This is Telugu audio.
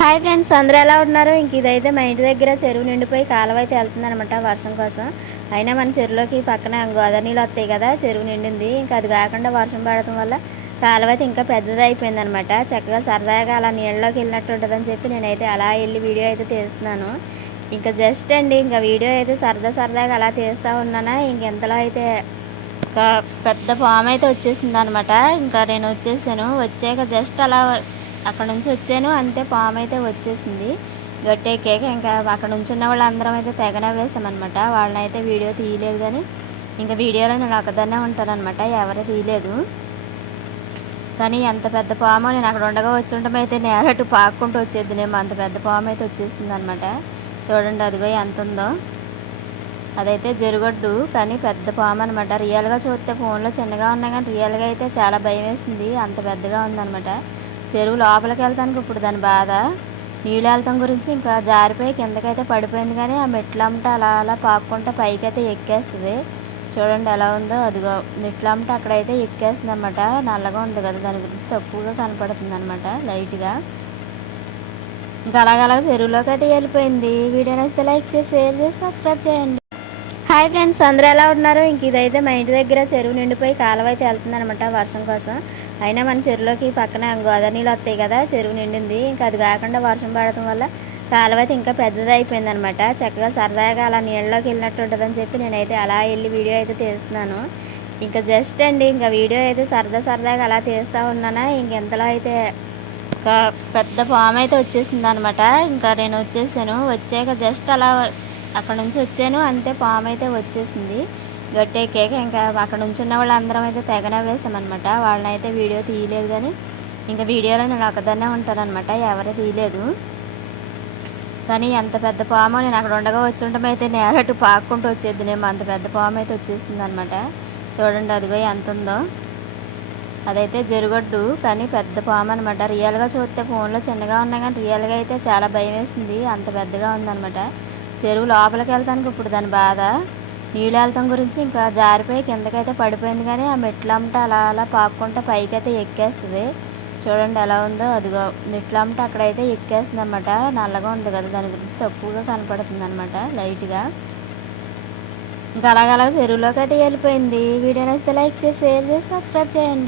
హాయ్ ఫ్రెండ్స్ అందరూ ఎలా ఉన్నారు? ఇంక ఇదైతే మా ఇంటి దగ్గర చెరువు నిండిపోయి కాలువ అయితే వెళ్తుందనమాట వర్షం కోసం. అయినా మన చెరువులోకి పక్కన గోదావరి నీళ్ళు వస్తాయి కదా చెరువు నిండింది. ఇంకా అది కాకుండా వర్షం పడటం వల్ల కాలువ అయితే ఇంకా పెద్దది అయిపోయిందనమాట చక్కగా సరదాగా అలా నీళ్ళలోకి వెళ్ళినట్టు ఉంటుందని చెప్పి నేనైతే అలా వెళ్ళి వీడియో అయితే తీస్తున్నాను. ఇంకా జస్ట్ అండి ఇంకా వీడియో అయితే సరదా సరదాగా అలా తీస్తూ ఉన్నానా? ఇంకెంతలో అయితే ఒక పెద్ద పాము అయితే వచ్చేసింది అనమాట ఇంకా నేను వచ్చేసాను. వచ్చాక జస్ట్ అలా అక్కడ నుంచి వచ్చాను. అంతే పాము అయితే వచ్చేసింది. గట్టెక్కాక ఇంకా అక్కడ నుంచి ఉన్న వాళ్ళందరం అయితే తెగ నవ్వేసామన్నమాట వాళ్ళని అయితే వీడియో తీయలేదు కానీ ఇంకా వీడియోలో నేను ఒకదాన్నే ఉంటానన్నమాట. ఎవరు తీయలేదు. కానీ ఎంత పెద్ద పాము నేను అక్కడ ఉండగా వచ్చి ఉండమైతే అయితే పాక్కుంటూ వచ్చేది. నేను అంత పెద్ద పాము అయితే వచ్చేసింది అనమాట చూడండి అదిగో ఎంత ఉందో అదైతే జరుగొడ్డు కానీ పెద్ద పాము అనమాట రియల్గా చూస్తే ఫోన్లో చిన్నగా ఉన్నా కానీ రియల్గా అయితే చాలా భయం వేసింది. అంత పెద్దగా ఉందన్నమాట. చెరువు లోపలికి వెళ్తానికి ఇప్పుడు దాని బాధ. నీళ్ళు వెళ్తాం గురించి ఇంకా జారిపోయి కిందకైతే పడిపోయింది కానీ ఆ మెట్లమ్మట అలా అలా పాక్కుంటే పైకి అయితే ఎక్కేస్తుంది. చూడండి ఎలా ఉందో. అదిగో మెట్లమ్మట అక్కడైతే ఎక్కేస్తుంది అనమాట నల్లగా ఉంది కదా దాని గురించి తక్కువగా కనపడుతుంది అనమాట లైట్గా. ఇంకా అలాగలాగ చెరువులోకి అయితే వెళ్ళిపోయింది. వీడియో నచ్చితే లైక్ చేసి షేర్ చేసి సబ్స్క్రైబ్ చేయండి. హాయ్ ఫ్రెండ్స్ అందరూ ఎలా ఉన్నారు? ఇంక ఇదైతే మా ఇంటి దగ్గర చెరువు నిండిపోయి కాలువ అయితే వెళ్తుందనమాట వర్షం కోసం. అయినా మన చెరువులోకి పక్కన గోదావరి నీళ్ళు వస్తాయి కదా చెరువు నిండింది. ఇంకా అది కాకుండా వర్షం పడటం వల్ల కాలువ అయితే ఇంకా పెద్దది అయిపోయిందనమాట చక్కగా సరదాగా అలా నీళ్ళలోకి వెళ్ళినట్టు ఉంటుందని చెప్పి నేనైతే అలా వెళ్ళి వీడియో అయితే తీస్తున్నాను. ఇంకా జస్ట్ అండి ఇంకా వీడియో అయితే సరదా సరదాగా అలా తీస్తూ ఉన్నానా? ఇంకెంతలో అయితే ఒక పెద్ద పాము అయితే వచ్చేసింది అనమాట ఇంకా నేను వచ్చేసాను. వచ్చాక జస్ట్ అలా అక్కడ నుంచి వచ్చాను. అంతే పాము అయితే వచ్చేసింది. గట్టెక్కాక ఇంకా అక్కడ నుంచి ఉన్న వాళ్ళందరం అయితే తెగ నవ్వేసామన్నమాట వాళ్ళని అయితే వీడియో తీయలేదు కానీ ఇంకా వీడియోలో నేను ఒకదాన్నే ఉంటానన్నమాట. ఎవరు తీయలేదు. కానీ ఎంత పెద్ద పాము నేను అక్కడ ఉండగా వచ్చి ఉండటం అయితే నేలట్టు పాక్కుంటూ వచ్చేది. నేను అంత పెద్ద పాము అయితే వచ్చేసింది అనమాట చూడండి అదిగో ఎంత ఉందో అదైతే జరుగొడ్డు కానీ పెద్ద పాము అనమాట రియల్గా చూస్తే ఫోన్లో చిన్నగా ఉన్నా కానీ రియల్గా అయితే చాలా భయం వేసింది. అంత పెద్దగా ఉందన్నమాట. చెరువు లోపలికి వెళ్తానికి ఇప్పుడు దాని బాధ. నీళ్ళు వెళ్తాం గురించి ఇంకా జారిపోయి కిందకైతే పడిపోయింది కానీ ఆ మెట్లమ్మట అలా అలా పాక్కుంటే పైకి అయితే ఎక్కేస్తుంది. చూడండి ఎలా ఉందో. అదిగో మెట్లమ్మట అక్కడైతే ఎక్కేస్తుంది అనమాట నల్లగా ఉంది కదా దాని గురించి తక్కువగా కనపడుతుంది అనమాట లైట్గా. ఇంకా అలాగలా చెరువులోకి అయితే వెళ్ళిపోయింది. వీడియో నచ్చితే లైక్ చేసి షేర్ చేసి సబ్స్క్రైబ్ చేయండి.